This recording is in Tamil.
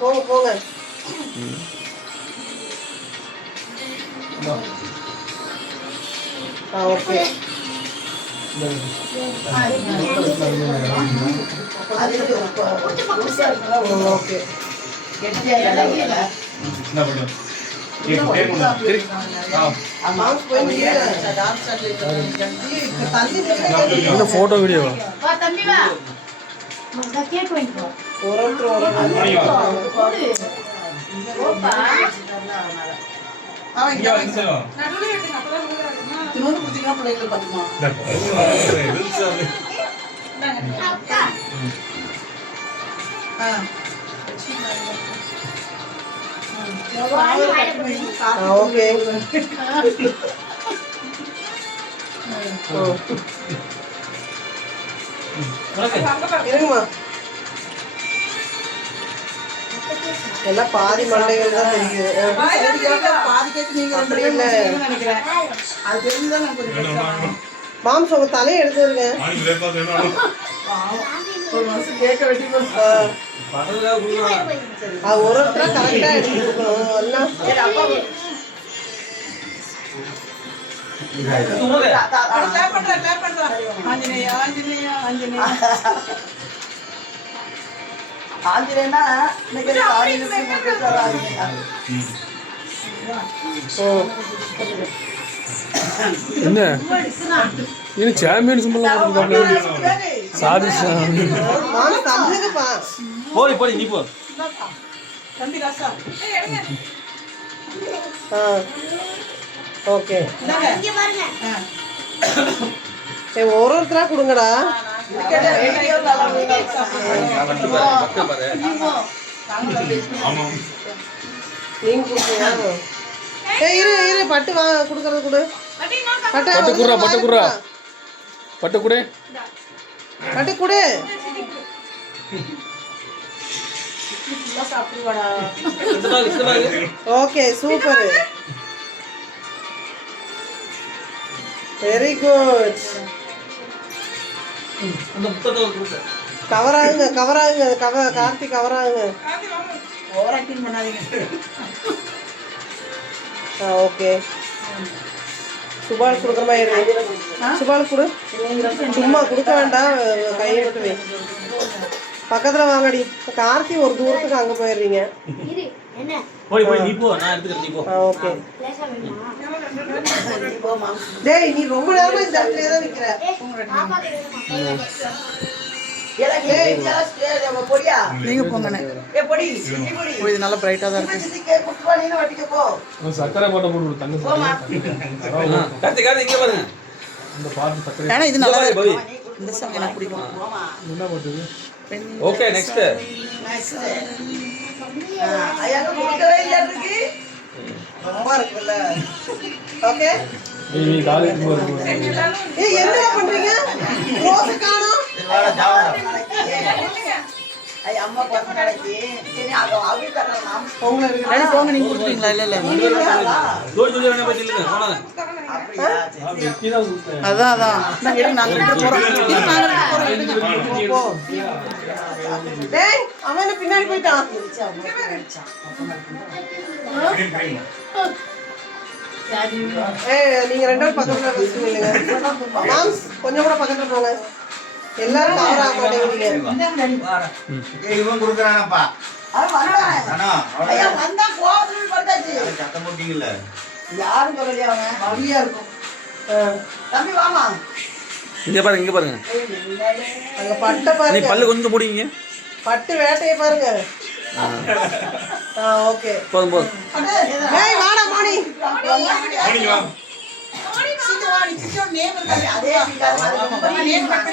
போங்க போங்க. Okay okay. Photo video okay. இருங்கம்மா, எல்லாம் பாதி மண்டைகள் தான் தெரியுது. அப்படி இல்லை மாம்ஸ், உங்க தலையை எடுத்துருங்க. அது ஒரு ஒருத்தர கரெக்டா எடுத்து கொடுக்கணும். எல்லாம் என்ன இது சாம்பியன் சிம்பிளா சாதிச்சா போடி போடி நீ போ. ஓகே, ஒரு ஒருத்தரா கொடுங்கடா. இரு இரு, பட்டு வா கொடுக்கறது கொடு. பட்டு குடுறா, பட்டு குடுறா, பட்டு குடு, பட்டு குடு. Okay, super, very good. Cover ஆகுங்க, கவர் ஆகுங்க, கார்த்திக் கவர் ஆகுங்க. ஓகே, சுபால் கொடுக்குற மாதிரி இருக்கு. சுபால் கொடு, சும்மா கொடுக்க வேண்டாம், கையை விட்டுவே. பக்கத்துல வாங்கடி. கார்த்தி ஒரு தூரத்துக்கு அங்க போயிடுறீங்க. ஓகே. டேய், நீ ரொம்ப நேரமா இந்த இடத்துலயே தான் நிக்கிற. நீங்க போங்கண்ணே. இது நல்லா பிரைட்டா தான் இருக்கு. சக்கரை போட்ட போட்டு தண்ணி இந்த பாட்டு சக்கரை. ஏன்னா இது நல்லா இருக்கு. இந்த சாங் எனக்கு பிடிக்கும். என்ன போட்டுது? Okay, next. ஐயா குடிக்கவே இல்ல இருக்கு. ரொம்ப இருக்குல்ல. ஓகே. நீ காலேஜ் போற. ஏய், என்ன பண்றீங்க? ரோஸ் காணோம். ஐயா அம்மா பர்ஸ் கடைக்கு. சரி, அங்க ஆவி தரலாம். போங்க இருக்கு. போங்க, நீங்க குடுறீங்களா? இல்ல இல்ல. ஜோடி ஜோடி வேணா போய் நில்லுங்க. போலாம். அப்படியே. அதான் அதான். நான் எடுங்க, நாங்க ரெண்டு போறோம். நாங்க ரெண்டு போறோம், எடுங்க. போ. டேய், அவன் என்ன பின்னாடி போய்ட்டான்? ஏய், நீங்க ரெண்டு பேரும் பக்கத்துல பஸ் நில்லுங்க. மாம்ஸ், கொஞ்சம் கூட பக்கத்துல போங்க. எல்லாரும் கவர் ஆக மாட்டேங்கிறீங்க. ஏய், இவன் குடுக்குறானப்பா. அவன் வந்தானே. அண்ணா, ஐயா வந்தா கோவத்துல படுத்தாச்சு. சத்தம் போட்டீங்கல்ல. யாரும் சொல்லலையா அவன்? மடியா இருக்கும். தம்பி வாமா. இங்க பாருங்க, இங்க பாருங்க. அங்க பட்ட நீ பாருங்க. பல்லு கொஞ்சம் மூடிங்க. பட்டு வேட்டைய பாருங்க. ஓகே. போதும் போதும். ஏய், வாடா மோனி. மோனி வா. சீக்கிரம் வா, நீ சீக்கிரம் நேம் இருக்காது. அதே வீட்டால நேம்